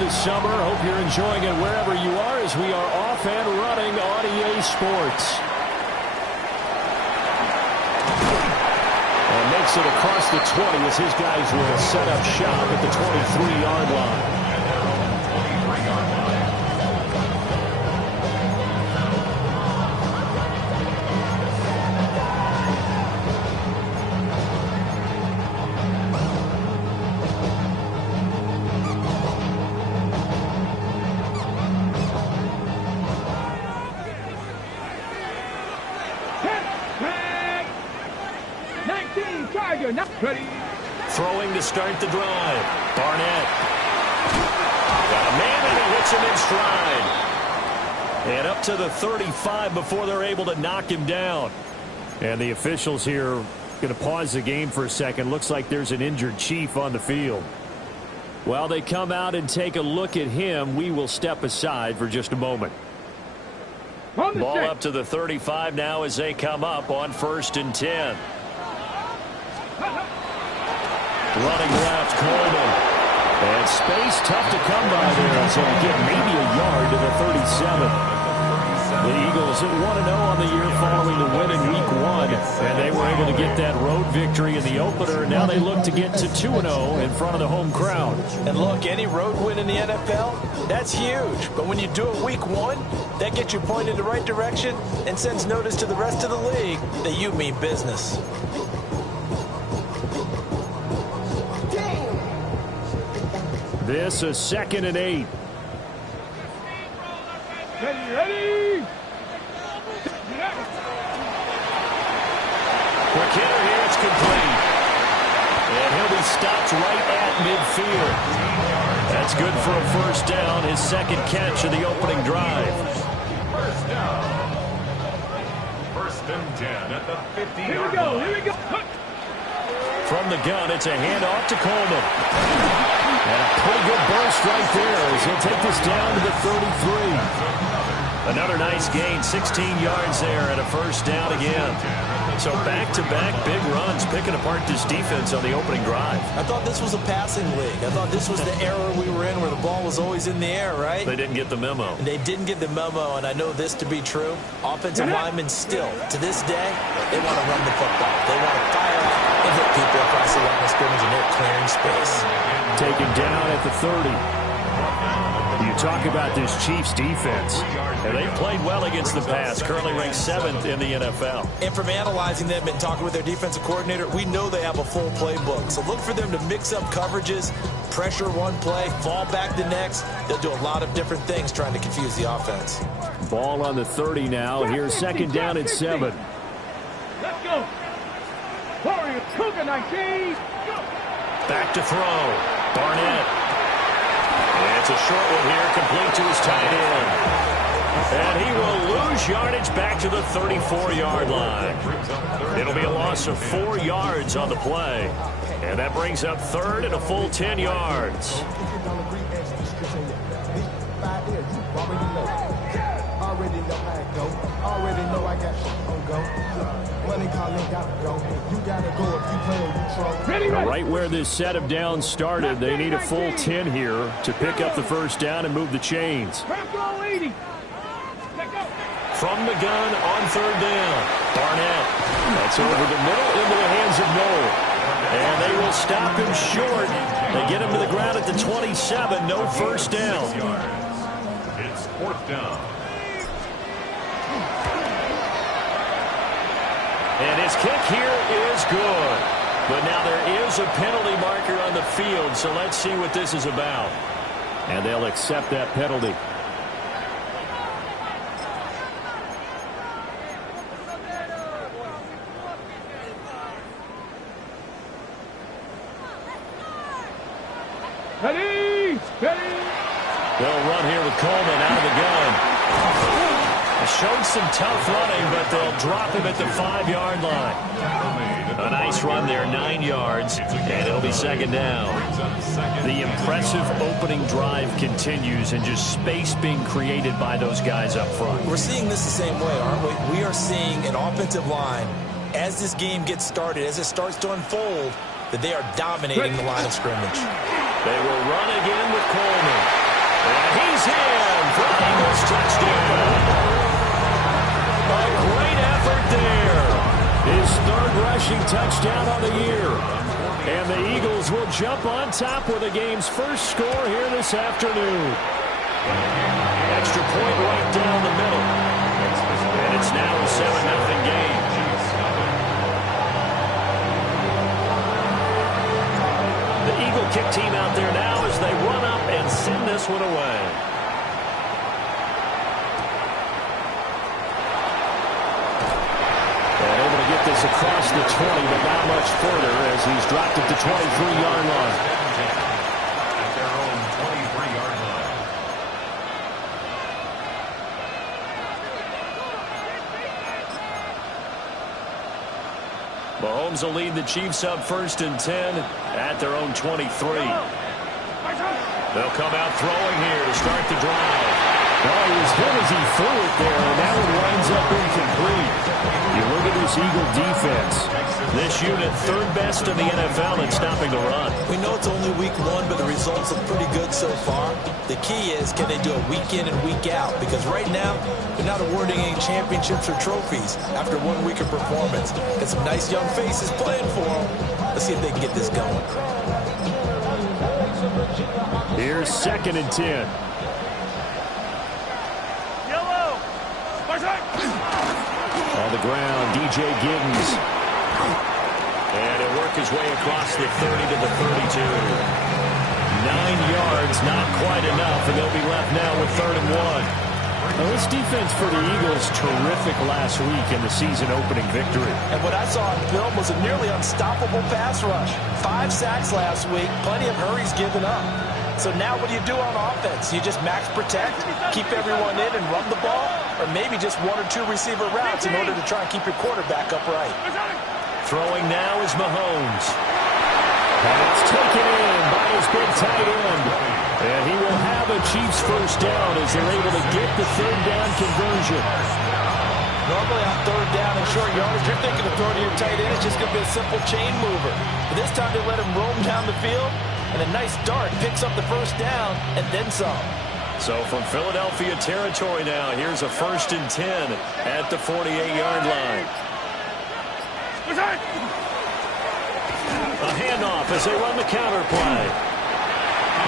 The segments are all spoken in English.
this summer. Hope you're enjoying it wherever you are as we are off and running on EA Sports. And makes it across the 20 as his guys will set up shop at the 23-yard line. Ready. Throwing to start the drive. Barnett. Got a man and he hits him in stride. And up to the 35 before they're able to knock him down. And the officials here going to pause the game for a second. Looks like there's an injured Chief on the field. While they come out and take a look at him, we will step aside for just a moment. Ball up to the 35 now as they come up on 1st and 10. Running left, Coleman. And space tough to come by there. So we get maybe a yard to the 37. The Eagles at 1-0 on the year following the win in Week 1. And they were able to get that road victory in the opener. Now they look to get to 2-0 in front of the home crowd. And look, any road win in the NFL, that's huge. But when you do it Week 1, that gets you pointed in the right direction and sends notice to the rest of the league that you mean business. This is 2nd and 8. Ready. Quick hitter here, it's complete. And he'll be stopped right at midfield. That's good for a 1st down, his 2nd catch of the opening drive. 1st down. 1st and 10 at the 50-yard line. Here we go. From the gun, it's a handoff to Coleman. And a pretty good burst right there as he'll take this down to the 33. Another nice gain, 16 yards there and a 1st down again. So back-to-back big runs, picking apart this defense on the opening drive. I thought this was a passing league. I thought this was the era we were in where the ball was always in the air, right? They didn't get the memo. They didn't get the memo, and I know this to be true. Offensive linemen still, to this day, they want to run the football. They want to fire out and hit people across the line of scrimmage, and they're clearing space. Taken down at the 30. You talk about this Chiefs defense. And they've played well against the pass, currently ranked 7th in the NFL. And from analyzing them and talking with their defensive coordinator, we know they have a full playbook. So look for them to mix up coverages, pressure one play, fall back the next. They'll do a lot of different things trying to confuse the offense. Ball on the 30 now. Here's 2nd down at 7. Let's go. Warriors, Cougar 19. Back to throw. Barnett. And it's a short one here, complete to his tight end. And he will lose yardage back to the 34-yard line. It'll be a loss of 4 yards on the play. And that brings up 3rd and a full 10 yards. Right where this set of downs started, they need a full 10 here to pick up the 1st down and move the chains. From the gun on 3rd down. Barnett. That's over the middle into the hands of Noel. And they will stop him short. They get him to the ground at the 27. No 1st down. It's 4th down. And his kick here is good. But now there is a penalty marker on the field, so let's see what this is about. And they'll accept that penalty. Ready. They'll run here with Coleman out of the gun. Showed some tough running, but they'll drop him at the 5-yard line. A nice run there, 9 yards, and it'll be 2nd down. The impressive opening drive continues, and just space being created by those guys up front. We're seeing this the same way, aren't we? We are seeing an offensive line, as this game gets started, as it starts to unfold, that they are dominating the line of scrimmage. They will run again with Coleman. And he's in for an Eagles touchdown. A great effort there. His third rushing touchdown on the year. And the Eagles will jump on top with the game's first score here this afternoon. Extra point right down the middle. And it's now a 7-0 game. The Eagle kick team out there now as they run up and send this one away. And able to get this across the 20, but not much further as he's dropped it to 23-yard line. At their own 23-yard line. Mahomes will lead the Chiefs up 1st and 10 at their own 23. They'll come out throwing here to start the drive. Well, he was hit as he threw it there, and that one winds up incomplete. You look at this Eagle defense. This unit, third best in the NFL in stopping the run. We know it's only week 1, but the results are pretty good so far. The key is, can they do it week in and week out? Because right now, they're not awarding any championships or trophies after 1 week of performance. And some nice young faces playing for them. Let's see if they can get this going. Here's 2nd and 10. On the ground, DJ Giddens. And he'll work his way across the 30 to the 32. 9 yards, not quite enough, and they'll be left now with 3rd and 1. Well, this defense for the Eagles, terrific last week in the season-opening victory. And what I saw on film was a nearly unstoppable pass rush. 5 sacks last week, plenty of hurries given up. So now what do you do on offense? You just max protect, keep everyone in and run the ball, or maybe just 1 or 2 receiver routes in order to try and keep your quarterback upright. Throwing now is Mahomes. And it's taken in by his big tight end. And he will have a Chiefs first down as they're able to get the 3rd down conversion. Normally on 3rd down and short yardage, you're thinking of throwing to your tight end. It's just going to be a simple chain mover. But this time they let him roam down the field. And a nice dart picks up the first down and then some. So from Philadelphia territory now, here's a 1st and 10 at the 48-yard line. A handoff as they run the counter play.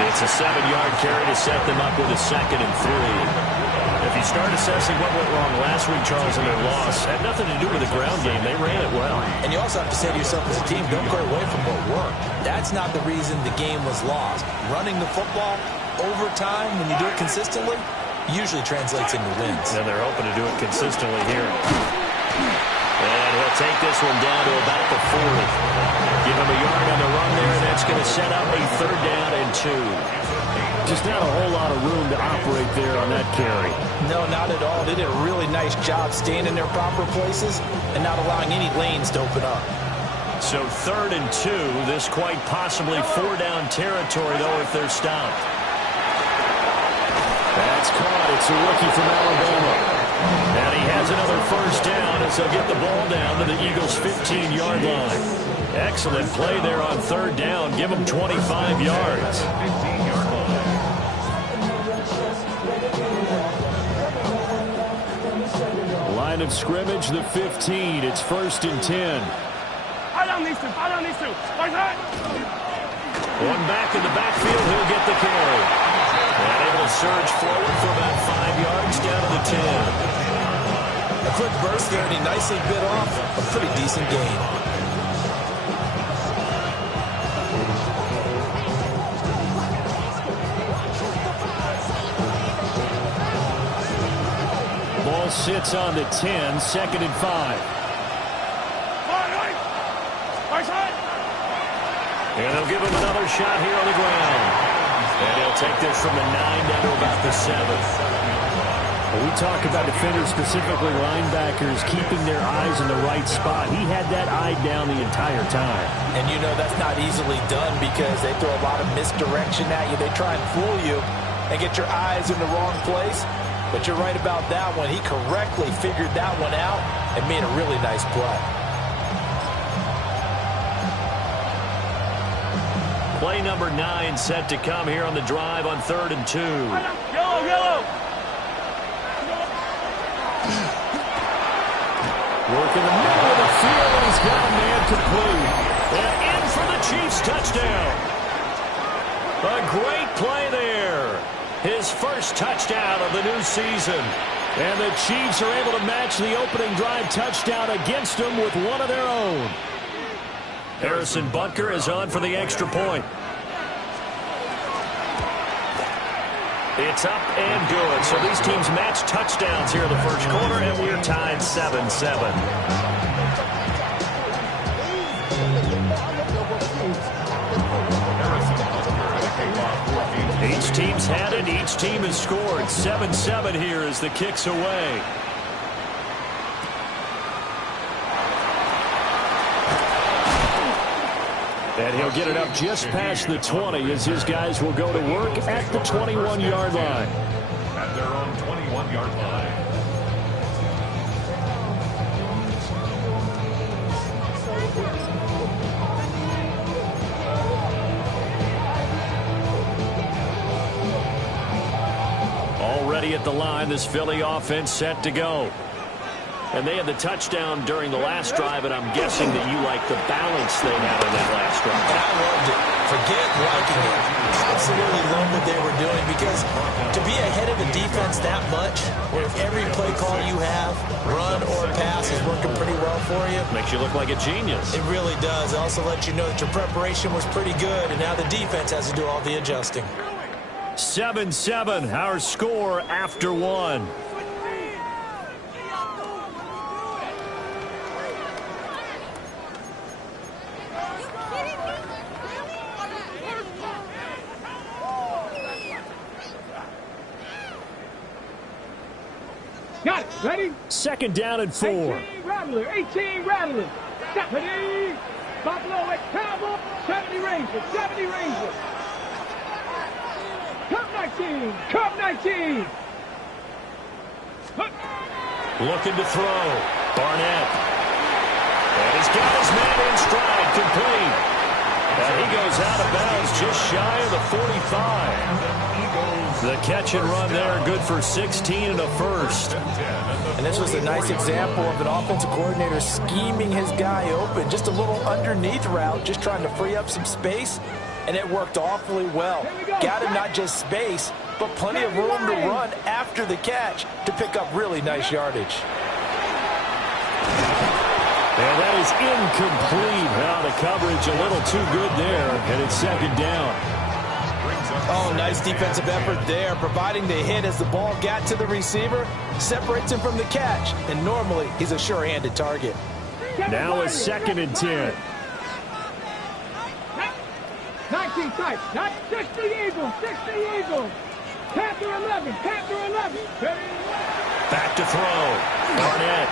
It's a 7-yard carry to set them up with a 2nd and 3. If you start assessing what went wrong last week, Charles, in their loss, had nothing to do with the ground game. They ran it well. And you also have to say to yourself as a team, don't go away from what worked. That's not the reason the game was lost. Running the football over time, when you do it consistently, usually translates into wins. And they're hoping to do it consistently here. And he'll take this one down to about the 40. Give him a yard on the run there, and that's going to set up a 3rd down and 2. Just not a whole lot of room to operate there on that carry. No, not at all. They did a really nice job staying in their proper places and not allowing any lanes to open up. So 3rd and 2. This quite possibly 4-down territory, though, if they're stopped. That's caught. It's a rookie from Alabama. And he has another first down as they'll get the ball down to the Eagles' 15-yard line. Excellent play there on 3rd down. Give them 25 yards. 15-yard line. Line of scrimmage, the 15. It's 1st and 10. One back in the backfield. He'll get the carry. And able to surge forward for about 5 yards down to the 10. A quick burst there, and he nicely bit off a pretty decent gain. Ball sits on the 10, 2nd and 5. And they'll give him another shot here on the ground. And he'll take this from the 9 down to about the 7. When we talk about defenders, specifically linebackers, keeping their eyes in the right spot, he had that eye down the entire time. And you know that's not easily done because they throw a lot of misdirection at you. They try and fool you and get your eyes in the wrong place. But you're right about that one. He correctly figured that one out and made a really nice play. Play number 9 set to come here on the drive on 3rd and 2. Yellow. Work in the middle of the field, and he's got a man complete. And in for the Chiefs touchdown. A great play there. His first touchdown of the new season. And the Chiefs are able to match the opening drive touchdown against them with one of their own. Harrison Butker is on for the extra point. It's up and good. So these teams match touchdowns here in the first quarter, and we're tied 7-7. Each team's had it. Each team has scored. 7-7 here as the kick's away. And he'll get it up just past the 20 as his guys will go to work at the 21-yard line. At their own 21-yard line. Already at the line, this Philly offense set to go. And they had the touchdown during the last drive, and I'm guessing that you like the balance they had on that last drive. And I loved it. Forget liking it. Absolutely love what they were doing, because to be ahead of a defense that much, where every play call you have, run or pass, is working pretty well for you. Makes you look like a genius. It really does. It also lets you know that your preparation was pretty good, and now the defense has to do all the adjusting. 7-7, our score after one. Got it. Ready? Second down and 4. 18 Rattler. 18 Rattler. 70. Buffalo at Cowboy. 70 Rangers. 70 Rangers. Cup 19. Cup 19. Looking to throw. Barnett. And he's got his man in stride, complete. And he goes out of bounds just shy of the 45. The catch and run there, good for 16 and a first. And this was a nice example of an offensive coordinator scheming his guy open. Just a little underneath route, just trying to free up some space, and it worked awfully well. Got him not just space, but plenty of room to run after the catch to pick up really nice yardage. And that is incomplete. Now the coverage a little too good there, and it's second down. Oh, nice defensive effort there, providing the hit as the ball got to the receiver, separates him from the catch, and normally he's a sure-handed target. Now a second and 10. 19 type. 60 Eagles. 60 Eagles. Panther 11. Panther 11. Back to throw. Barnett.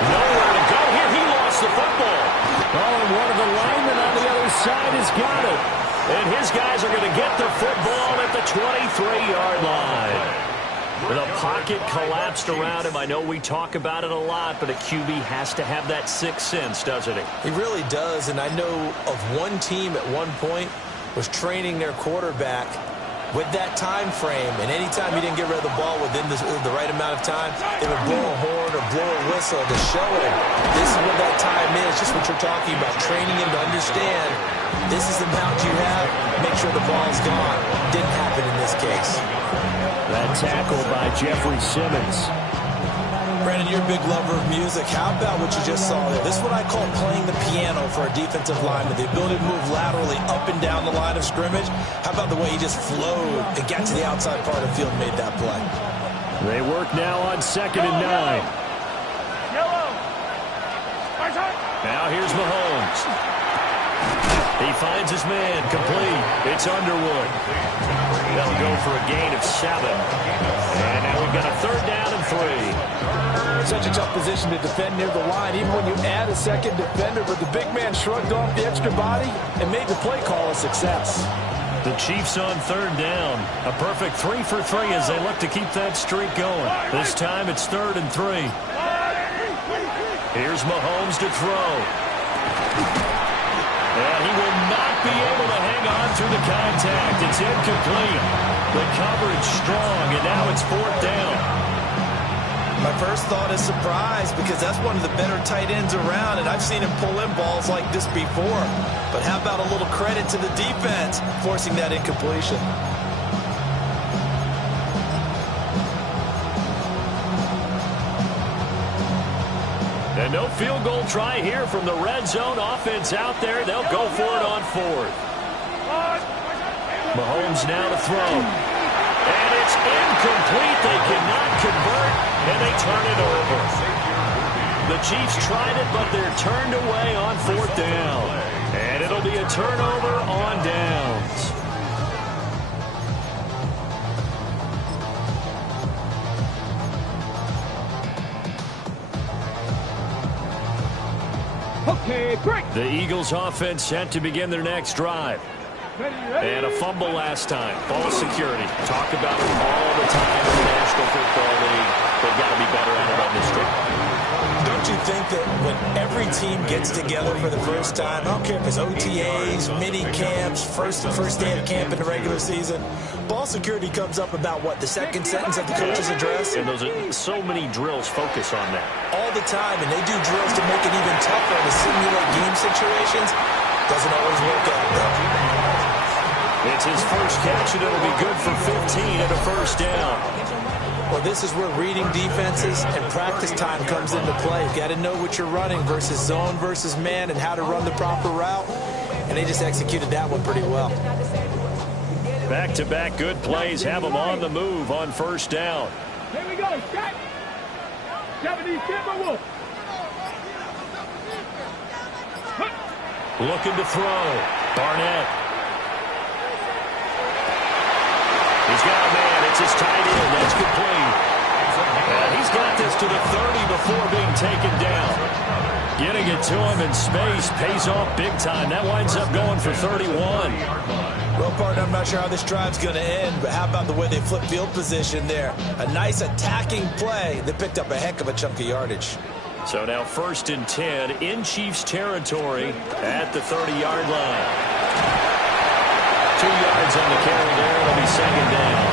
Nowhere to go here. He lost the football. Oh, and one of the linemen on the other side has got it. And his guys are going to get the football at the 23-yard line. The pocket collapsed around him. I know we talk about it a lot, but a QB has to have that sixth sense, doesn't he? He really does, and I know of one team at one point was training their quarterback with that time frame, and anytime he didn't get rid of the ball within the right amount of time, they would blow a horn or blow a whistle to show him this is what that time is, just what you're talking about, training him to understand this is the amount you have, make sure the ball's gone. Didn't happen in this case. That tackle by Jeffrey Simmons. Brandon, you're a big lover of music. How about what you just saw there? This is what I call playing the piano for a defensive lineman. The ability to move laterally up and down the line of scrimmage. How about the way he just flowed and got to the outside part of the field and made that play? They work now on second and 9. Yellow. Now here's Mahomes. He finds his man, complete. It's Underwood. They'll go for a gain of 7. And now we've got a third down and 3. Such a tough position to defend near the line, even when you add a second defender, but the big man shrugged off the extra body and made the play call a success. The Chiefs on third down. A perfect 3 for 3 as they look to keep that streak going. This time it's 3rd and 3. Here's Mahomes to throw. And he will not be able to hang on through the contact. It's incomplete. The coverage strong, and now it's fourth down. My first thought is surprise, because that's one of the better tight ends around, and I've seen him pull in balls like this before. But how about a little credit to the defense forcing that incompletion? And no field goal try here from the red zone offense out there. They'll go for it on fourth. Mahomes now to throw. And it's incomplete. They cannot convert, and they turn it over. The Chiefs tried it, but they're turned away on fourth down. And it'll be a turnover on downs. Okay, break. The Eagles offense set to begin their next drive. And a fumble last time. Ball security. Talk about it all the time in the National Football League. They've got to be better at it on this drive. Don't you think that when every team gets together for the first time, I don't care if it's OTAs, mini camps, first day of camp in the regular season, ball security comes up about what, the second sentence of the coach's address? And those are so many drills focus on that. All the time, and they do drills to make it even tougher to simulate game situations. Doesn't always work out, though. It's his first catch, and it'll be good for 15 and a first down. Well, this is where reading defenses and practice time comes into play. You've got to know what you're running versus zone versus man and how to run the proper route. And they just executed that one pretty well. Back-to-back good plays have them on the move on first down. Here we go, set. 70 Timberwolves. Looking to throw. Barnett. He's got a man. It's his tight end. That's complete. And he's got this to the 30 before being taken down. Getting it to him in space pays off big time. That winds up going for 31. Well, partner, I'm not sure how this drive's going to end, but how about the way they flip field position there? A nice attacking play that picked up a heck of a chunk of yardage. So now 1st and 10 in Chiefs territory at the 30-yard line. 2 yards on the carry there. It'll be second down.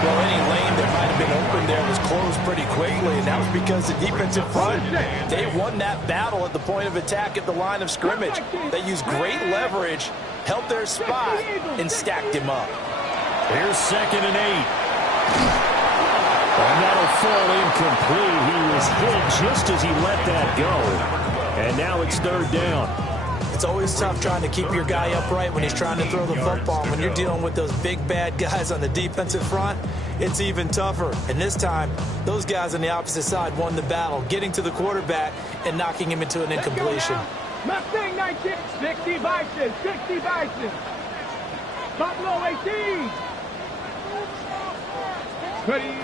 Well, any lane that might have been open there was closed pretty quickly, and that was because the defensive front, they won that battle at the point of attack at the line of scrimmage. They used great leverage, held their spot, and stacked him up. Here's 2nd and 8. And that'll fall incomplete. He was hit just as he let that go. And now it's 3rd down. It's always tough trying to keep your guy upright when he's trying to throw the football. When you're dealing with those big, bad guys on the defensive front, it's even tougher. And this time, those guys on the opposite side won the battle, getting to the quarterback and knocking him into an incompletion. Mustang 19, 60 Bison, 60 Bison. Buffalo 18. Ready.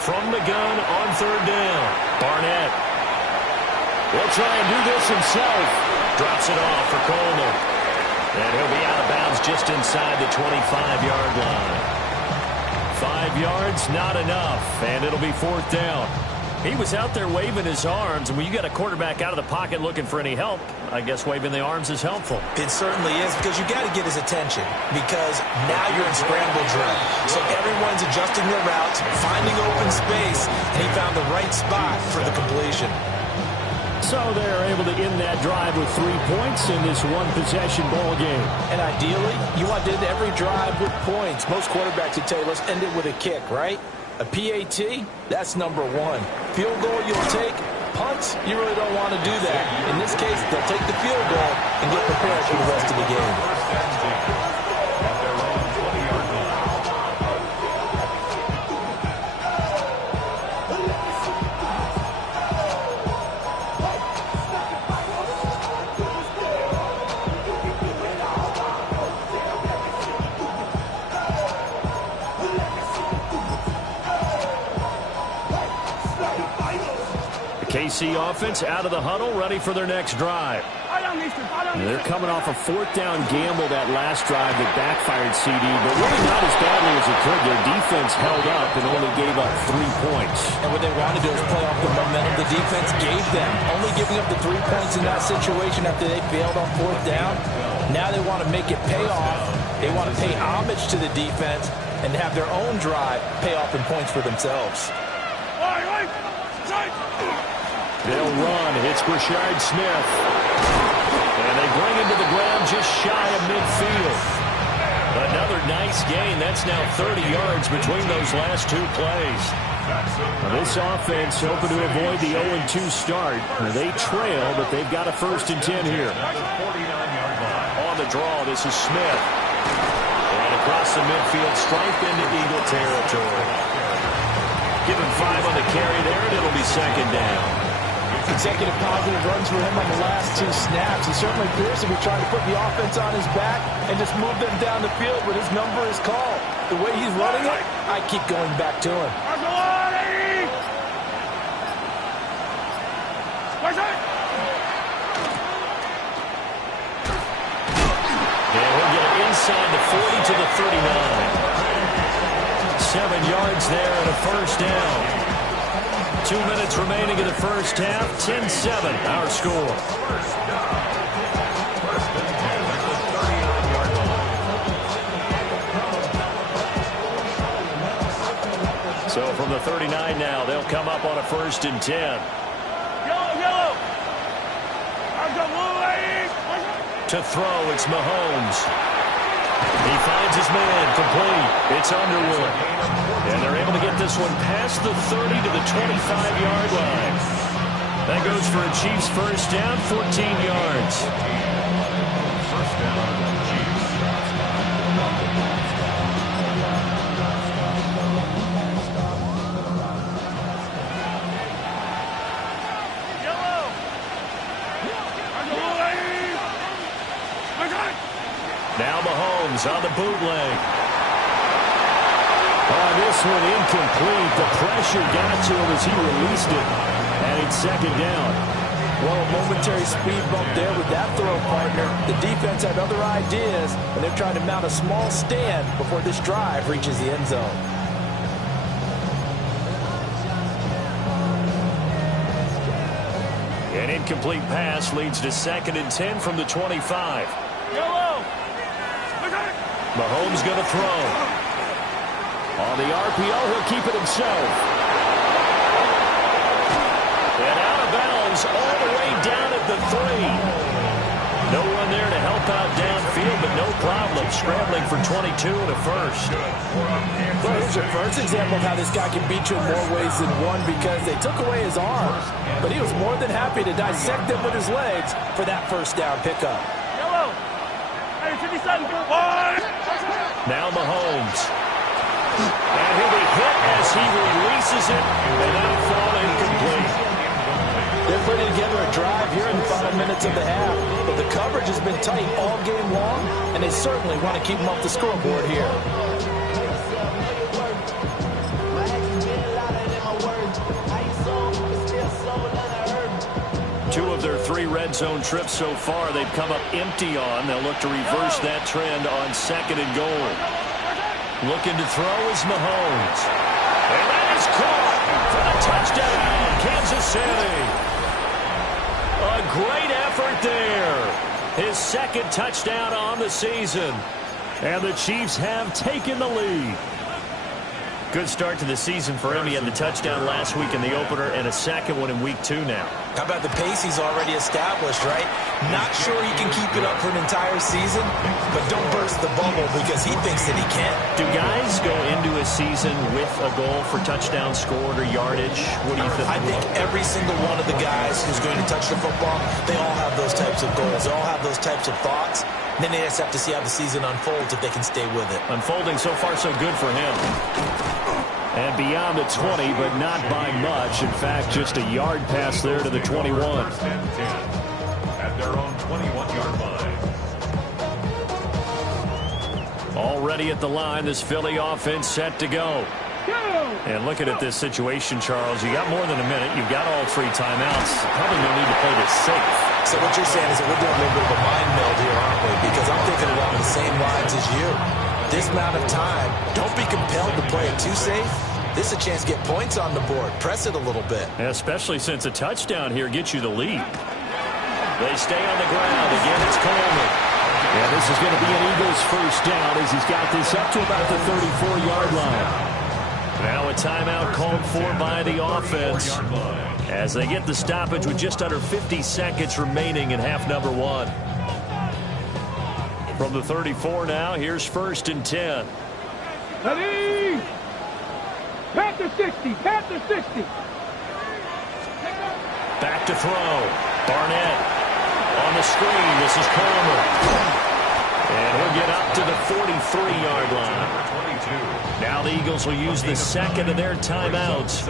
From the gun on 3rd down. Barnett. He'll try and do this himself. Drops it off for Coleman. And he'll be out of bounds just inside the 25-yard line. 5 yards, not enough. And it'll be 4th down. He was out there waving his arms. And when you got a quarterback out of the pocket looking for any help, I guess waving the arms is helpful. It certainly is, because you got to get his attention, because now you're in scramble drill. So everyone's adjusting their routes, finding open space, and he found the right spot for the completion. So they're able to end that drive with 3 points in this one-possession ball game. And ideally, you want to end every drive with points. Most quarterbacks would tell you, let's end it with a kick, right? A PAT, that's number 1. Field goal you'll take. Punts, you really don't want to do that. In this case, they'll take the field goal and get prepared for the rest of the game. KC offense out of the huddle, ready for their next drive. They're coming off a fourth down gamble that last drive that backfired CD, but really not as badly as it could. Their defense held up and only gave up 3 points. And what they wanted to do is play off the momentum the defense gave them. Only giving up the 3 points in that situation after they failed on fourth down. Now they want to make it pay off. They want to pay homage to the defense and have their own drive pay off in points for themselves. They'll run. It's Brashard Smith. And they bring him to the ground just shy of midfield. Another nice gain. That's now 30 yards between those last 2 plays. This offense hoping to avoid the 0-2 start. They trail, but they've got a 1st and 10 here. On the draw, this is Smith. And across the midfield, stripe into Eagle territory. Give him 5 on the carry there, and it'll be 2nd down. Consecutive positive runs for him on the last 2 snaps. He certainly appears to be trying to put the offense on his back and just move them down the field, but his number is called. The way he's running it, I keep going back to him. And he'll get it inside the 40 to the 39. 7 yards there and a 1st down. 2 minutes remaining in the first half. 10-7, our score. So from the 39 now, they'll come up on a 1st and 10. Yellow. To throw, it's Mahomes. He finds his man, complete. It's Underwood. And they're able to get this one past the 30 to the 25-yard line. That goes for a Chiefs 1st down, 14 yards. First down, Chiefs. Now Mahomes on the bootleg. This one incomplete. The pressure got to him as he released it. And it's 2nd down. Well, a momentary speed bump there with that throw, partner. The defense had other ideas, and they're trying to mount a small stand before this drive reaches the end zone. An incomplete pass leads to 2nd and 10 from the 25. Mahomes going to throw. On the RPO, he'll keep it himself. And out of bounds all the way down at the 3. No one there to help out downfield, but no problem. Scrambling for 22 and a 1st. Well, here's your first example of how this guy can beat you in more ways than one, because they took away his arms, but he was more than happy to dissect them with his legs for that 1st down pickup. Now Mahomes. And he'll be hit as he releases it, and that'll fall incomplete. They're putting together a drive here in the final minutes of the half, but the coverage has been tight all game long, and they certainly want to keep them off the scoreboard here. Two of their 3 red zone trips so far, they've come up empty on. They'll look to reverse that trend on 2nd and goal. Looking to throw is Mahomes. And that is caught for the touchdown, Kansas City. A great effort there. His 2nd touchdown on the season. And the Chiefs have taken the lead. Good start to the season for him. He had the touchdown last week in the opener and a 2nd one in week 2 now. How about the pace he's already established, right? Not sure he can keep it up for an entire season, but don't burst the bubble because he thinks that he can. Do guys go into a season with a goal for touchdown scored or yardage? What do you think? I think every single one of the guys who's going to touch the football, they all have those types of goals. They all have those types of thoughts. Then they just have to see how the season unfolds if they can stay with it. Unfolding so far so good for him. And beyond the 20, but not by much. In fact, just a yard pass there to the 21. First and 10 at their own 21-yard line. Already at the line, this Philly offense set to go. And looking at this situation, Charles, you got more than a minute. You've got all 3 timeouts. Probably no need to play this safe. So what you're saying is that we're doing a little bit of a mind meld here, aren't we? Because I'm thinking along the same lines as you. This amount of time, don't be compelled to play it too safe. This is a chance to get points on the board. Press it a little bit. Especially since a touchdown here gets you the lead. They stay on the ground. Again, it's Coleman. Yeah, this is going to be an Eagles first down as he's got this up to about the 34-yard line. Now a timeout called for by the offense as they get the stoppage with just under 50 seconds remaining in half number 1. From the 34 now, here's 1st and 10. Ready? Panther 60. Panther 60. Back to throw. Barnett on the screen. This is Coleman. And he'll get up to the 43-yard line. Now the Eagles will use the second of their timeouts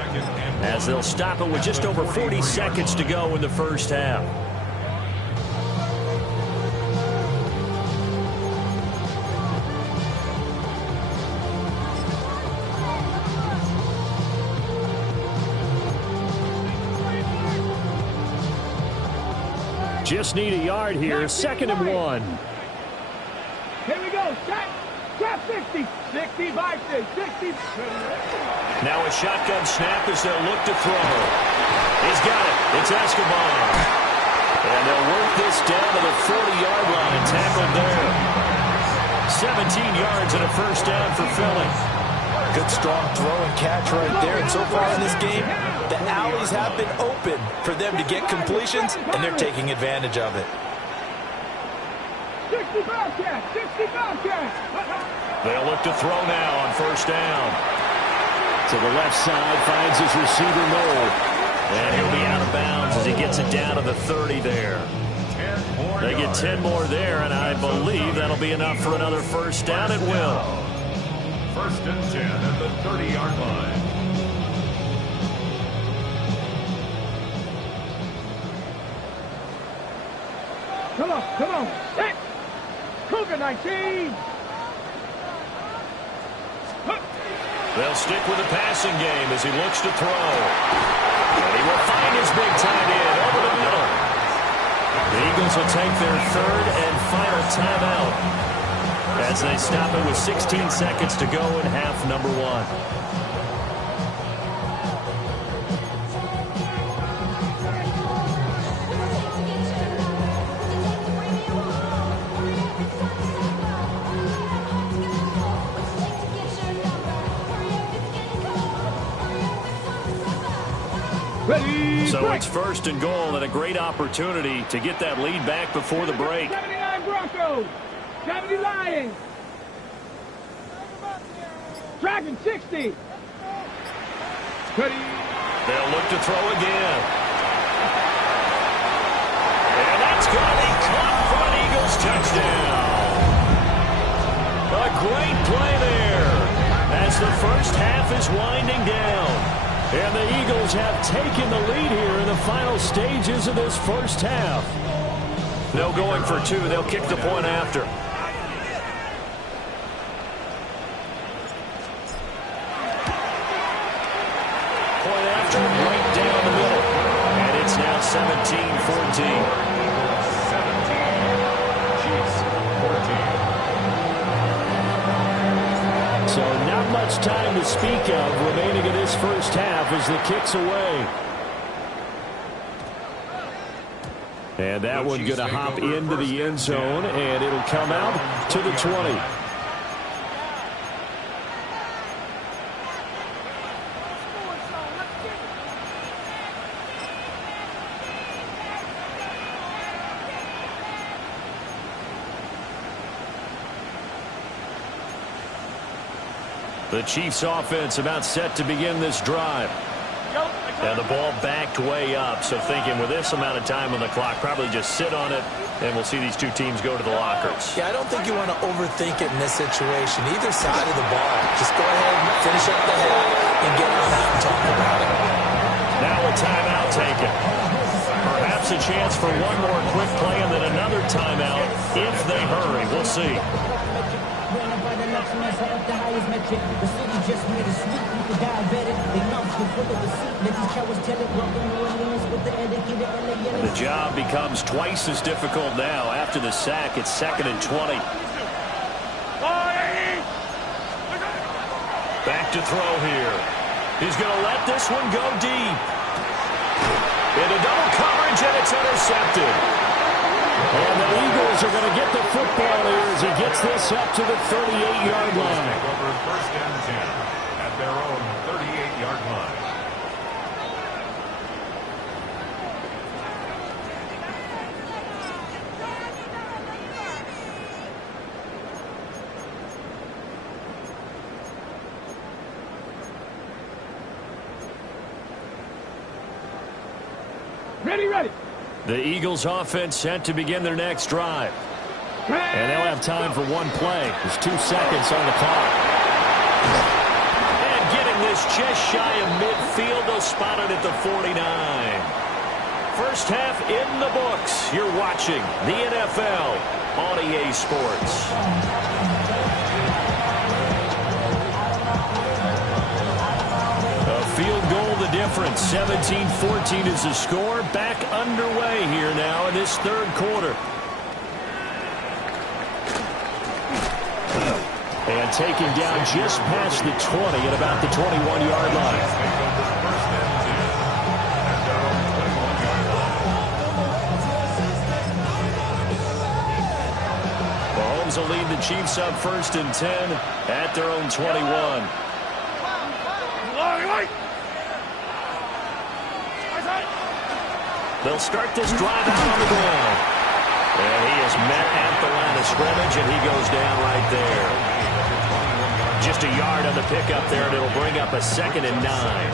as they'll stop it with just over 40 seconds to go in the first half. Just need a yard here. 2nd and 1. Here we go. Trap 60. 65, 60. Now a shotgun snap as they'll look to throw. He's got it. It's Escobar. And they'll work this down to the 40-yard line. Tackled there. 17 yards and a first down for Philly. Good strong throw and catch right there. And so far in this game, the alleys have been open for them to get completions, and they're taking advantage of it. 60 Bobcat. 60 Bobcat. They'll look to throw now on first down. To the left side, finds his receiver, Noel. And he'll be out of bounds as he gets it down to the 30 there. They get 10 more there, and I believe that'll be enough for another first down. It will. 1st and 10 at the 30-yard line. Come on. Set. Cougar 19. They'll stick with the passing game as he looks to throw. And he will find his big tight end over the middle. The Eagles will take their 3rd and final timeout as they stop it with 16 seconds to go in half number 1. So it's 1st and goal and a great opportunity to get that lead back before the break. 79 Broncos. 70 Lions. Dragon 60. They'll look to throw again. And that's going to be caught for an Eagles touchdown. A great play there as the first half is winding down. And the Eagles have taken the lead here in the final stages of this first half. No going for 2. They'll kick the point after. Point after, right down the middle. And it's now 17-14. 17. Chiefs, 14. So not much time to speak of remaining in this first half as the kick's away. And that one going to hop into the end zone, and it'll come out to the 20. The Chiefs offense about set to begin this drive. And the ball backed way up, so thinking with this amount of time on the clock, probably just sit on it, and we'll see these two teams go to the lockers. Yeah, I don't think you want to overthink it in this situation. Either side of the ball. Just go ahead and finish up the half and get on out and talk about it. Now a timeout taken. Perhaps a chance for one more quick play and then another timeout if they hurry. We'll see. The job becomes twice as difficult now. After the sack, it's 2nd and 20. Back to throw here. He's going to let this one go deep. Into double coverage, and it's intercepted. And the Eagles are going to get the football here as he gets this up to the 38-yard line. Over 1st and 10 at their own 38-yard line. Ready. The Eagles offense set to begin their next drive. And they'll have time for one play. There's 2 seconds on the clock. And getting this just shy of midfield, they'll spot it at the 49. First half in the books. You're watching the NFL on EA Sports. Field goal the difference. 17-14 is the score. Back underway here now in this 3rd quarter. And taken down just past the 20 at about the 21-yard line. Mahomes will lead the Chiefs up 1st and 10 at their own 21. They'll start this drive out on the ground. And he is met at the line of scrimmage, and he goes down right there. Just a yard on the pickup there, and it'll bring up a 2nd and 9.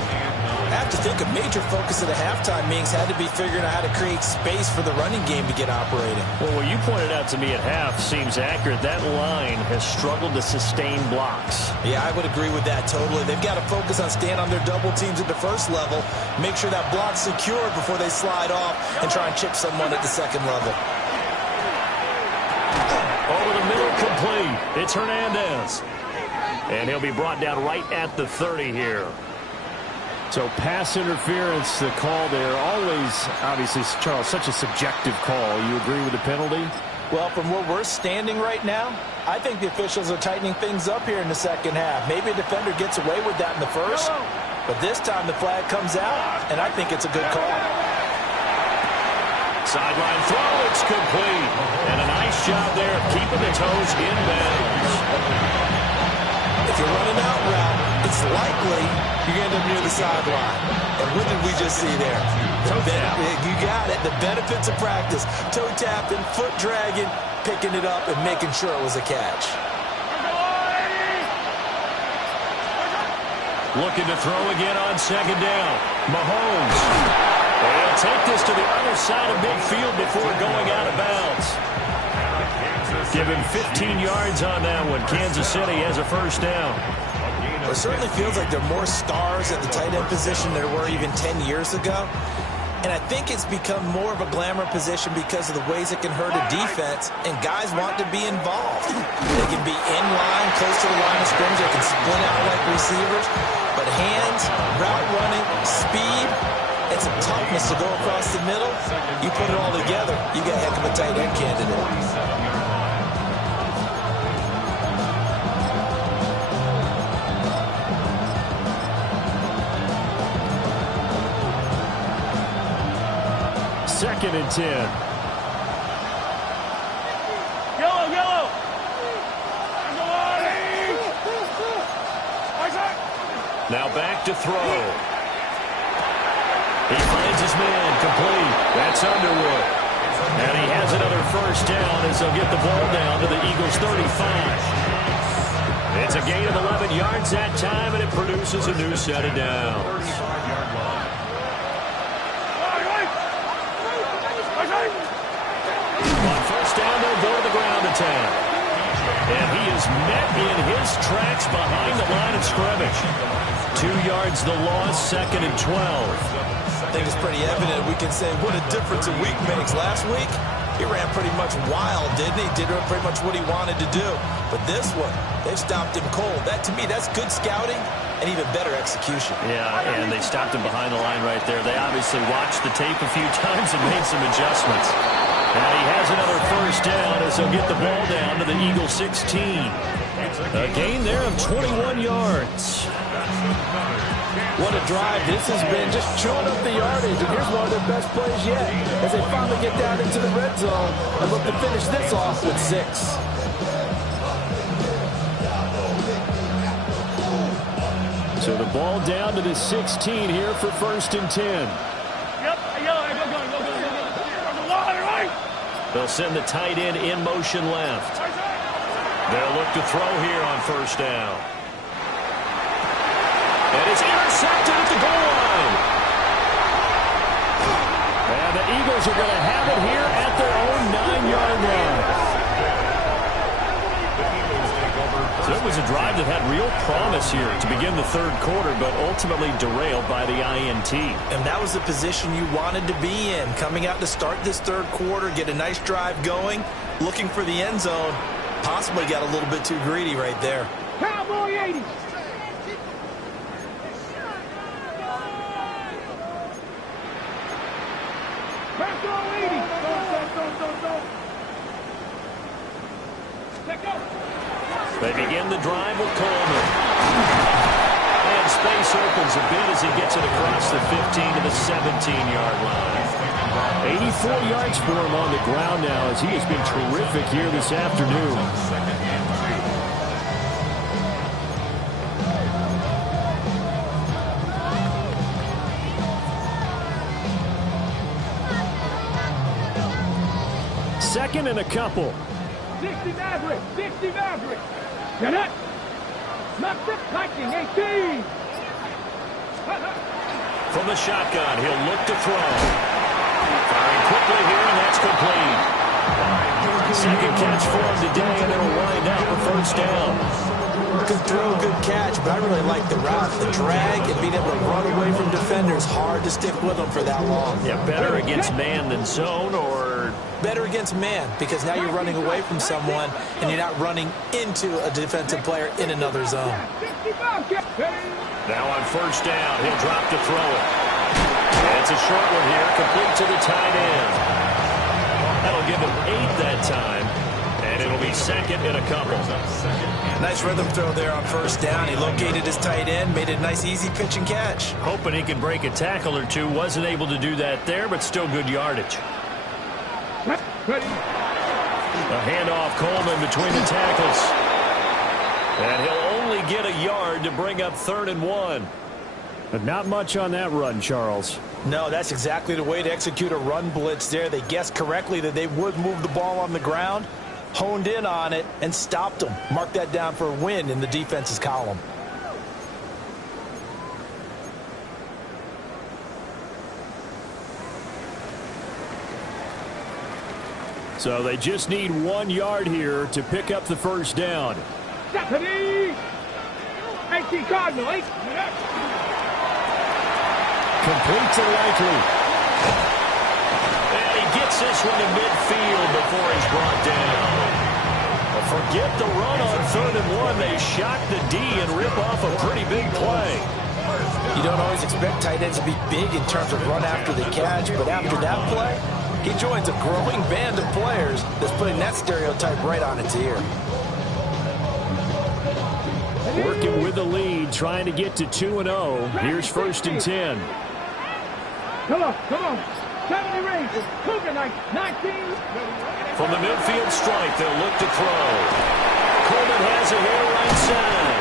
I have to think a major focus of the halftime meetings had to be figuring out how to create space for the running game to get operating. Well, what you pointed out to me at half seems accurate. That line has struggled to sustain blocks. Yeah, I would agree with that totally. They've got to focus on staying on their double teams at the 1st level, make sure that block's secured before they slide off and try and chip someone at the 2nd level. Over the middle, complete. It's Hernandez. And he'll be brought down right at the 30 here. So pass interference, the call there. Always, obviously, Charles, such a subjective call. You agree with the penalty? Well, from where we're standing right now, I think the officials are tightening things up here in the 2nd half. Maybe a defender gets away with that in the 1st, but this time the flag comes out, and I think it's a good call. Sideline throw, it's complete. And a nice job there of keeping the toes in bounds. If you're running out route, it's likely you're going to end up near the sideline. And what did we just see there? Toe tap. You got it. The benefits of practice. Toe tapping, foot dragging, picking it up, and making sure it was a catch. Looking to throw again on 2nd down. Mahomes. They'll take this to the other side of midfield before going out of bounds. Give him 15 yards on that one. Kansas City has a 1st down. Well, it certainly feels like there are more stars at the tight end position than there were even 10 years ago. And I think it's become more of a glamour position because of the ways it can hurt a defense, and guys want to be involved. They can be in line, close to the line of scrimmage. They can split out like receivers. But hands, route running, speed, and some toughness to go across the middle, you put it all together, you got a heck of a tight end candidate. Second and 10. Yellow. Now back to throw. He finds his man complete. That's Underwood. And he has another 1st down as they'll get the ball down to the Eagles' 35. It's a gain of 11 yards that time, and it produces a new set of downs. On 1st down, they'll go to the ground attack. And he is met in his tracks behind the line of scrimmage. 2 yards the loss, 2nd and 12. I think it's pretty evident we can say what a difference a week makes. Last week, He ran pretty much wild, didn't he? Did pretty much what he wanted to do. But this one, they've stopped him cold. That, to me, that's good scouting and even better execution. Yeah, and they stopped him behind the line right there. They obviously watched the tape a few times and made some adjustments. Now he has another first down as he'll get the ball down to the Eagle 16. A gain there of 21 yards. What a drive this has been, just chewing up the yardage. And here's one of their best plays yet as they finally get down into the red zone and look to finish this off with 6. So the ball down to the 16 here for 1st and 10. Yep, go. They'll send the tight end in motion left. They'll look to throw here on first down. And it's intercepted at the goal line. And the Eagles are going to have it here at their own 9-yard line. So it was a drive that had real promise here to begin the third quarter, but ultimately derailed by the INT. And that was the position you wanted to be in. Coming out to start this third quarter, get a nice drive going, looking for the end zone. Possibly got a little bit too greedy right there. Cowboy 80. Back row 80. Go. Let go. They begin the drive with Coleman. And space opens a bit as he gets it across the 15 to the 17-yard line. 84 yards for him on the ground now as he has been terrific here this afternoon. Second and a couple. 60 Maverick. Get it. Knocked it. Hiking 18. From the shotgun, he'll look to throw. Firing quickly here, and that's complete. Second catch for him today, and it'll wind out for first down. Good throw, good catch, but I really like the route. The drag and being able to run away from defenders, hard to stick with them for that long. Yeah, better against man than zone, or better against man, because now you're running away from someone and you're not running into a defensive player in another zone. Now on first down, he'll drop to throw it. And it's a short one here, complete to the tight end. That'll give him 8 that time, and it'll be second and a couple. Nice rhythm throw there on first down. He located his tight end, made it a nice easy pitch and catch. Hoping he can break a tackle or two. Wasn't able to do that there, but still good yardage. A handoff, Coleman between the tackles. And he'll only get a yard to bring up 3rd and 1. But not much on that run, Charles. No, that's exactly the way to execute a run blitz there. They guessed correctly that they would move the ball on the ground, honed in on it, and stopped them. Mark that down for a win in the defense's column. So they just need 1 yard here to pick up the first down. Stephanie! 18 Cardinal, 8. Complete to Likely. And he gets this one to midfield before he's brought down. Well, forget the run on 3rd and 1. They shock the D and rip off a pretty big play. You don't always expect tight ends to be big in terms of run after the catch, but after that play, he joins a growing band of players that's putting that stereotype right on its ear. Working with the lead, trying to get to 2-0. Here's 1st and 10. Come on. 70 Rangers. Cougar 19. From the midfield stripe, they'll look to throw. Coleman has it here right side.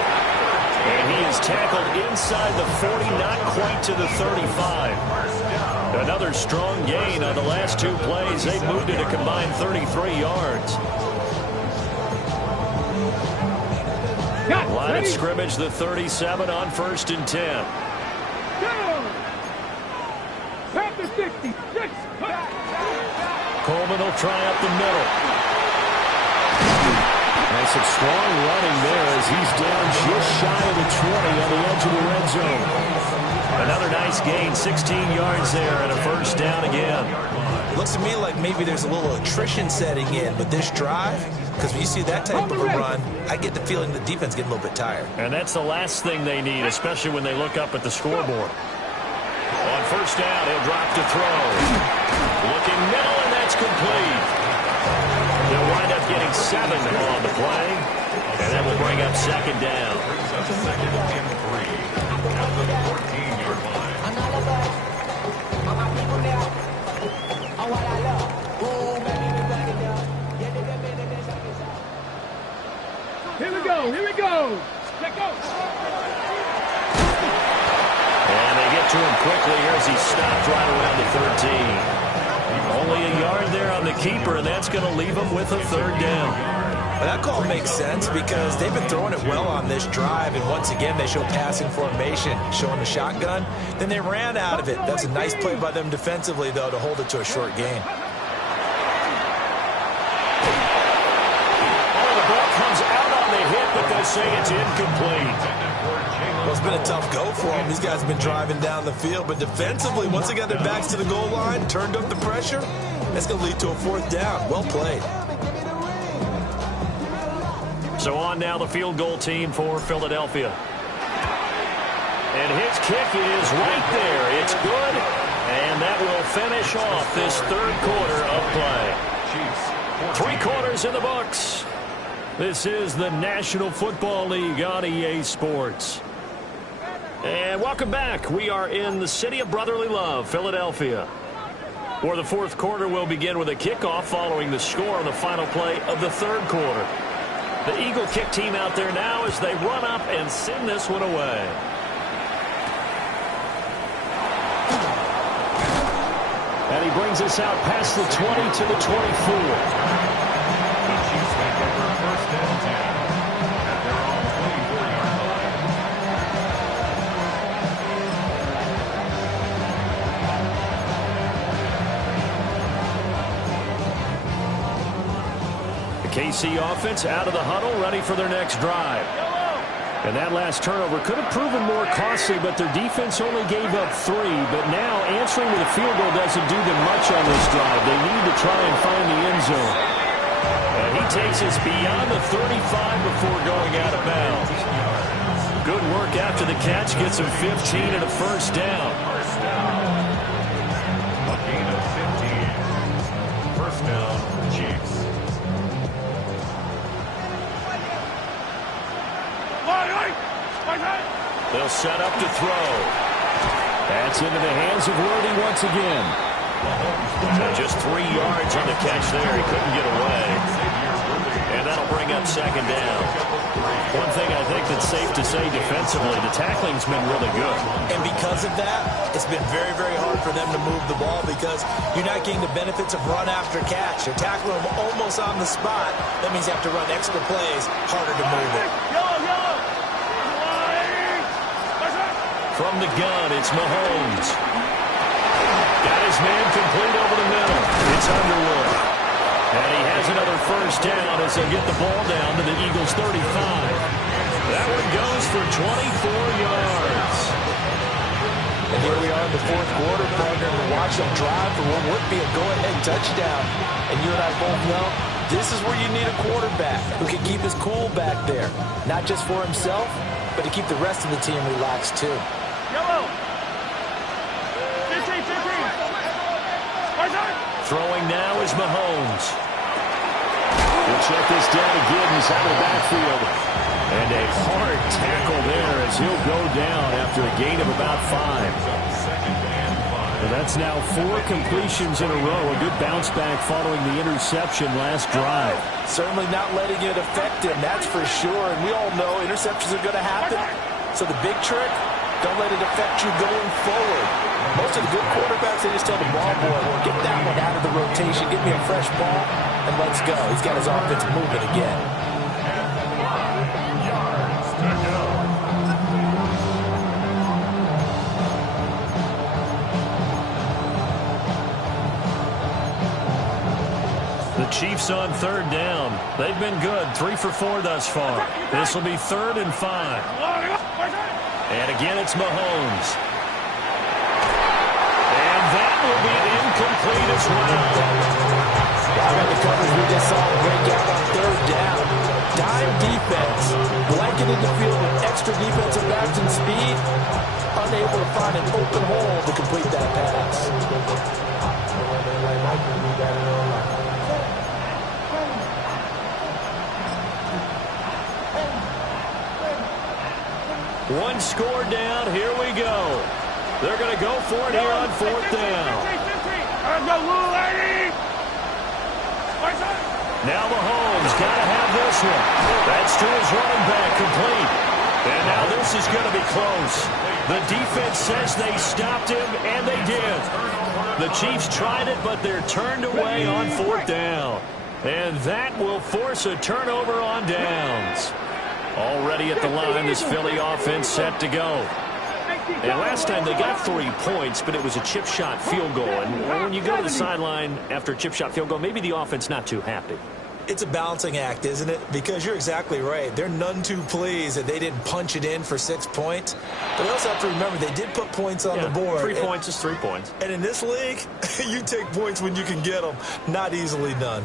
And he is tackled inside the 40, not quite to the 35. Another strong gain on the last 2 plays. They've moved it a combined 33 yards. Line of scrimmage, the 37 on 1st and 10. After 66. Coleman will try up the middle. Nice and strong running there as he's down just shy of the 20 on the edge of the red zone. Another nice gain, 16 yards there and a first down again. looks to me like maybe there's a little attrition setting in with this drive, because when you see that type of a run, I get the feeling the defense getting a little bit tired. And that's the last thing they need, especially when they look up at the scoreboard. On first down, he'll drop to throw. Looking middle, and that's complete. He'll wind up getting 7 on the play, and that will bring up second down. Brings up second and 3 after the 14-yard line. Here we go. Here we go. Let's go. And they get to him quickly here as he stopped right around the 13. Only a yard there on the keeper, and that's going to leave him with a third down. Well, that call makes sense because they've been throwing it well on this drive, and once again they show passing formation, showing the shotgun. Then they ran out of it. That's a nice play by them defensively, though, to hold it to a short gain. But they say it's incomplete. Well, it's been a tough go for them. These guys have been driving down the field, but defensively, once they got their backs to the goal line, turned up the pressure, that's going to lead to a fourth down. Well played. So on now the field goal team for Philadelphia. And his kick is right there. It's good, and that will finish off this third quarter of play. 3 quarters in the books. This is the National Football League on EA Sports. And welcome back. We are in the city of brotherly love, Philadelphia, where the fourth quarter will begin with a kickoff following the score on the final play of the third quarter. The Eagle kick team out there now as they run up and send this one away. And he brings us out past the 20 to the 24. First and 10 at their own 24-yard line. The KC offense out of the huddle, ready for their next drive. And that last turnover could have proven more costly, but their defense only gave up 3. But now answering with a field goal doesn't do them much on this drive. They need to try and find the end zone. And he takes us beyond the 35 before going out of bounds. Good work after the catch. Gets him 15 and a first down. A gain of 15. First down, Chiefs. They'll set up to throw. That's into the hands of Worthy once again. So just 3 yards on the catch there. He couldn't get away. And that'll bring up second down. One thing I think that's safe to say defensively, the tackling's been really good. And because of that, it's been very, very hard for them to move the ball because you're not getting the benefits of run after catch. You're tackling them almost on the spot. That means you have to run extra plays, harder to move it. From the gun, it's Mahomes. Got his man complete over the middle. It's Underwood. And he has another first down as they get the ball down to the Eagles' 35. That one goes for 24 yards. And here we are in the fourth quarter, partner, to watch them drive for what would be a go-ahead touchdown. And you and I both know this is where you need a quarterback who can keep his cool back there. Not just for himself, but to keep the rest of the team relaxed too. Throwing now is Mahomes. We'll check this down again. He's out of the backfield. And a hard tackle there as he'll go down after a gain of about 5. And that's now 4 completions in a row. A good bounce back following the interception last drive. Certainly not letting it affect him, that's for sure. And we all know interceptions are going to happen. So the big trick, don't let it affect you going forward. Most of the good quarterbacks, they just tell the ball boy, well, get that one out of the rotation, get me a fresh ball, and let's go. He's got his offense moving again. The Chiefs on third down. They've been good, 3 for 4 thus far. This will be 3rd and 5. And again, it's Mahomes. And that will be incomplete as well. saw him break out on third down. Dime defense, blanketed the field with extra defensive backs and speed, unable to find an open hole to complete that pass. One score down. Here we go. They're going to go for it here on fourth down. Now Mahomes got to have this one. That's to his running back, complete. And now this is going to be close. The defense says they stopped him, and they did. The Chiefs tried it, but they're turned away on fourth down. And that will force a turnover on downs. Already at the line, this Philly offense set to go. And last time they got 3 points, but it was a chip shot field goal. And when you go to the sideline after a chip shot field goal, maybe the offense not too happy. It's a balancing act, isn't it? Because you're exactly right. They're none too pleased that they didn't punch it in for 6 points. But they also have to remember they did put points on the board. 3 points is 3 points. And in this league, you take points when you can get them. Not easily done.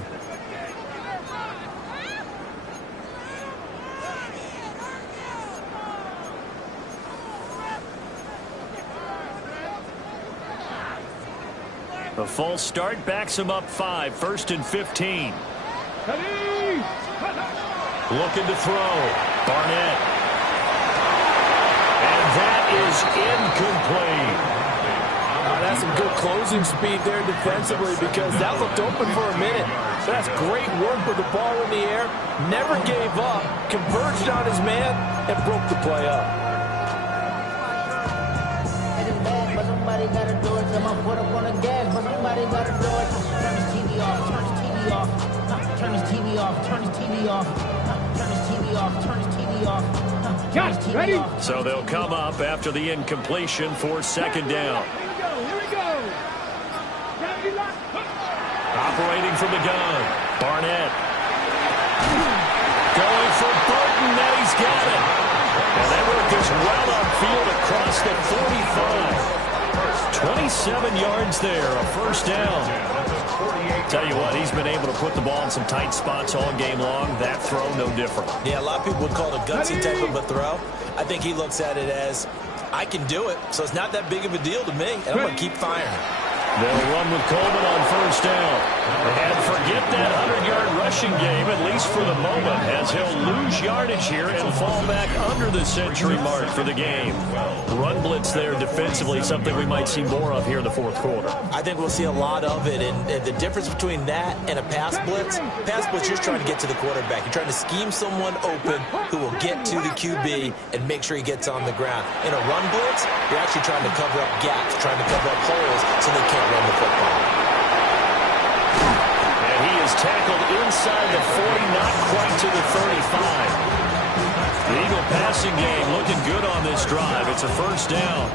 A false start backs him up 5, 1st and 15. Looking to throw. Barnett. And that is incomplete. That's some good closing speed there defensively because that looked open for a minute. That's great work with the ball in the air. Never gave up. Converged on his man and broke the play up. Somebody gotta do it. I'm gonna put up on the gas, but somebody gotta do it. Turn his TV off. Turn his TV off. Turn his TV off. Turn his TV off. Turn his TV off. Turn his TV off. Turn his TV ready? off. So they'll come up after the incompletion for second down. Here we go. Operating from the gun. Barnett. Going for Burton. Now he's got it. And they work this well upfield across the 45. 27 yards there, a first down. Tell you what, he's been able to put the ball in some tight spots all game long. That throw, no different. Yeah, a lot of people would call it a gutsy type of a throw. I think he looks at it as, I can do it, so it's not that big of a deal to me, and I'm going to keep firing. They'll run with Coleman on first down. And forget that 100-yard rushing game, at least for the moment, as he'll lose yardage here and fall back under the century mark for the game. Run blitz there defensively, something we might see more of here in the fourth quarter. I think we'll see a lot of it, and the difference between that and a pass blitz, you're just trying to get to the quarterback. You're trying to scheme someone open who will get to the QB and make sure he gets on the ground. In a run blitz, you're actually trying to cover up gaps, trying to cover up holes so they can't run the football. And he is tackled inside the 40, not quite to the 35. The Eagle passing game looking good on this drive. It's a first down.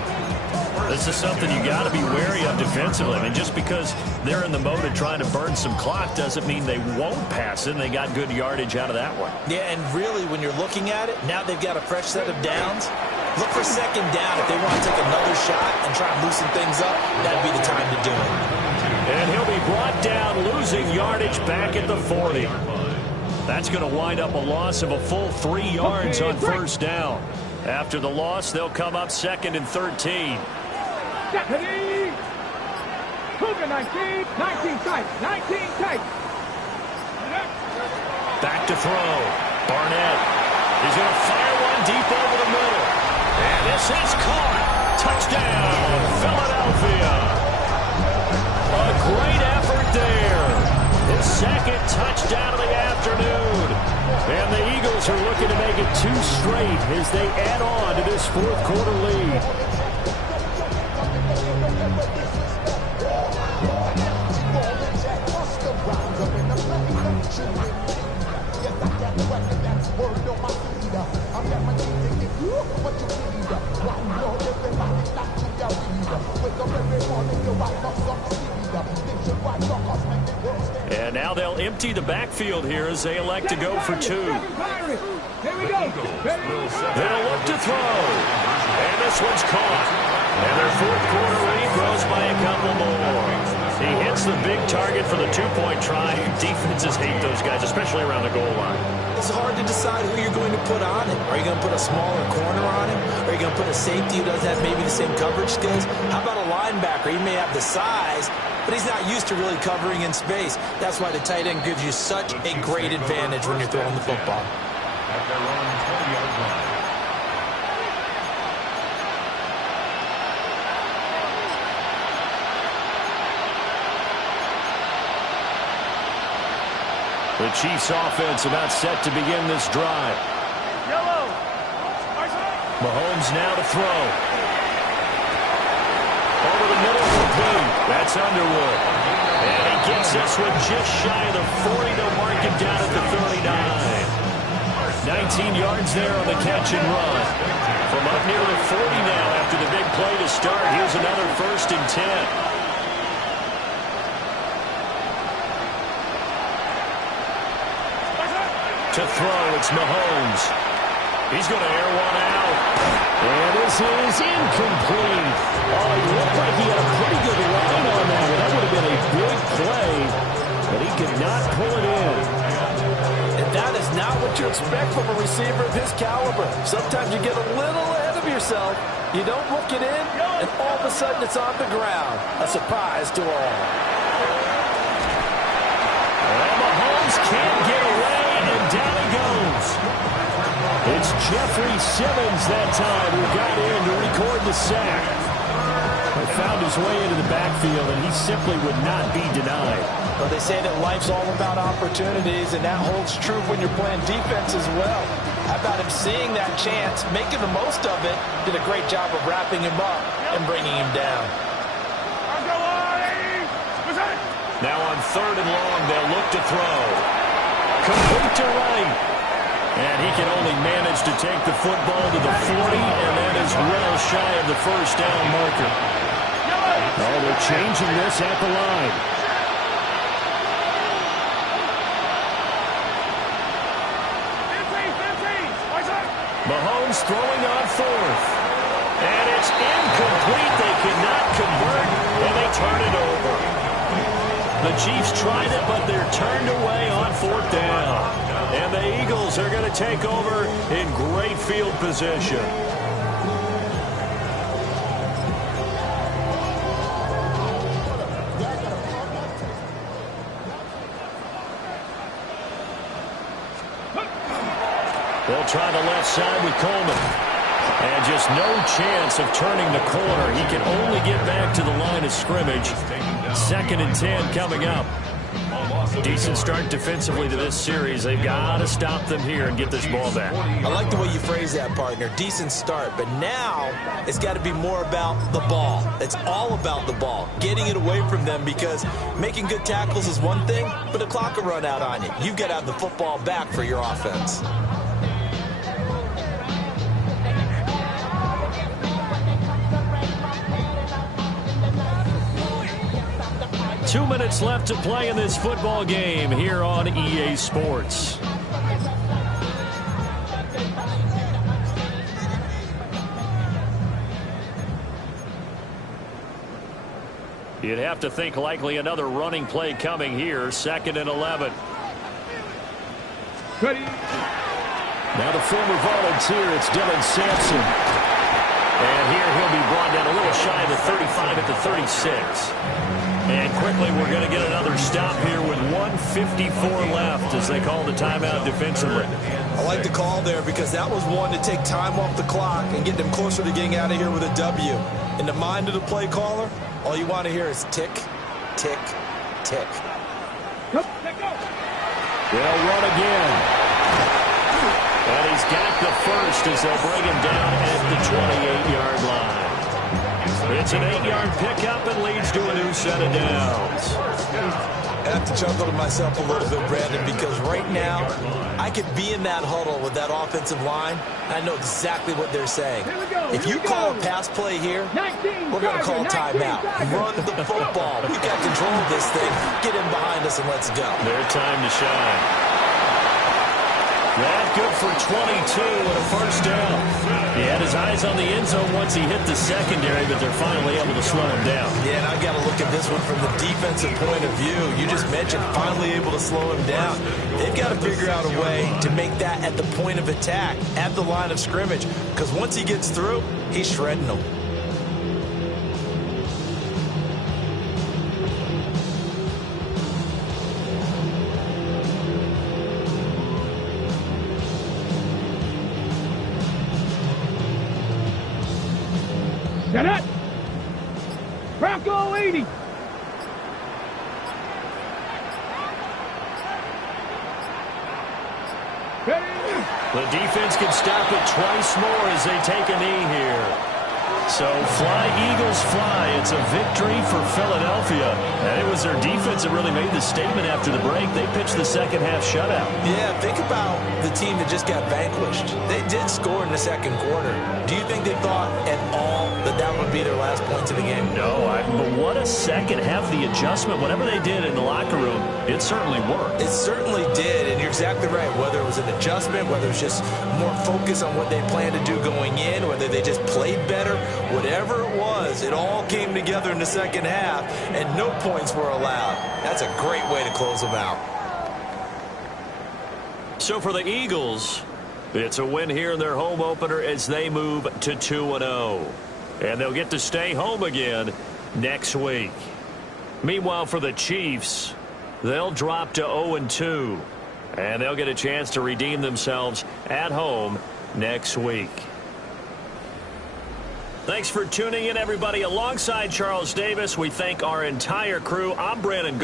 This is something you got to be wary of defensively. I mean, just because they're in the mode of trying to burn some clock doesn't mean they won't pass it, and they got good yardage out of that one. Yeah, and really, when you're looking at it, now they've got a fresh set of downs. Look for second down. If they want to take another shot and try and loosen things up, that'd be the time to do it. And he'll be brought down, losing yardage back at the 40. That's going to wind up a loss of a full 3 yards on first down. After the loss, they'll come up 2nd and 13. Deputy! Cougar 19, 19 tight, 19 tight. Back to throw. Barnett. He's going to fire one deep over the middle. And this is caught. Touchdown, Philadelphia. A great effort there. His second touchdown of the afternoon. And the Eagles are looking to make it 2 straight as they add on to this fourth quarter lead. And now they'll empty the backfield here as they elect to go for 2. Here we go. They'll look to throw. And this one's caught. And their fourth quarter lead grows by a couple more. He hits the big target for the two-point try. Defenses hate those guys, especially around the goal line. It's hard to decide who you're going to put on him. Are you going to put a smaller corner on him? Are you going to put a safety who doesn't have maybe the same coverage skills? How about a linebacker? He may have the size, but he's not used to really covering in space. That's why the tight end gives you such a great advantage when you're throwing the football. At their own 20-yard line. The Chiefs offense about set to begin this drive. Mahomes now to throw. Over the middle will be. That's Underwood. And he gets us with just shy of the 40 to mark him down at the 39. 19 yards there on the catch and run. From up near the 40 now after the big play to start. Here's another 1st and 10. To throw, it's Mahomes. He's going to air one out. And this is incomplete. Oh, he looked like he had a pretty good line on that. That would have been a big play, but he could not pull it in. And that is not what you expect from a receiver of his caliber. Sometimes you get a little ahead of yourself. You don't look it in, and all of a sudden it's on the ground. A surprise to all. And Mahomes can't get away. Down he goes. It's Jeffrey Simmons that time who got in to record the sack. He found his way into the backfield, and he simply would not be denied. Well, they say that life's all about opportunities, and that holds true when you're playing defense as well. How about him seeing that chance, making the most of it, did a great job of wrapping him up and bringing him down. Now on 3rd and long, they'll look to throw. Complete to right. And he can only manage to take the football to the 40, and that is well shy of the 1st down marker. Oh, they're changing this at the line. Mahomes throwing on 4th. And it's incomplete. They cannot convert, and they turn it over. The Chiefs tried it, but they're turned away on 4th down. And the Eagles are going to take over in great field position. They'll try the left side with Coleman. And just no chance of turning the corner. He can only get back to the line of scrimmage. 2nd and 10 coming up. Decent start defensively to this series. They've got to stop them here and get this ball back. I like the way you phrase that, partner. Decent start. But now it's got to be more about the ball. It's all about the ball. Getting it away from them, because making good tackles is one thing, but the clock will run out on you. You've got to have the football back for your offense. 2 minutes left to play in this football game here on EA Sports. You'd have to think likely another running play coming here. 2nd and 11. Ready. Now the former volunteer, it's Dylan Sampson. And here he'll be brought down a little shy of the 35 at the 36. And quickly we're going to get another stop here with 1:54 left as they call the timeout defensively. I like the call there because that was one to take time off the clock and get them closer to getting out of here with a W. In the mind of the play caller, all you want to hear is tick, tick, tick. They'll run again. And he's got the first as they'll bring him down at the 28-yard line. It's an 8-yard pickup and leads to a new set of downs. I have to chuckle to myself a little bit, Brandon, because right now I could be in that huddle with that offensive line. I know exactly what they're saying. If you call a pass play here, we're going to call timeout. Run the football. We've got control of this thing. Get in behind us and let's go. Their time to shine. That good for 22 and a first down. He had his eyes on the end zone once he hit the secondary, but they're finally able to slow him down. Yeah, and I've got to look at this one from the defensive point of view. You just mentioned finally able to slow him down. They've got to figure out a way to make that at the point of attack, at the line of scrimmage, because once he gets through, he's shredding them. Set it. Bronco 80. The defense can stop it twice more as they take a knee here. So fly, Eagles, fly. It's a victory for Philadelphia. And it was their defense that really made the statement after the break. They pitched the second half shutout. Yeah, think about the team that just got vanquished. They did score in the second quarter. Do you think they thought at all that that would be their last points of the game? No, but what a second half. The adjustment, whatever they did in the locker room, it certainly worked. It certainly did, and you're exactly right. Whether it was an adjustment, whether it's just more focus on what they planned to do going in, whether they just played better, whatever it was, it all came together in the second half, and no points were allowed. That's a great way to close them out. So for the Eagles, it's a win here in their home opener as they move to 2-0. And they'll get to stay home again next week. Meanwhile, for the Chiefs, they'll drop to 0-2. And they'll get a chance to redeem themselves at home next week. Thanks for tuning in, everybody. Alongside Charles Davis, we thank our entire crew. I'm Brandon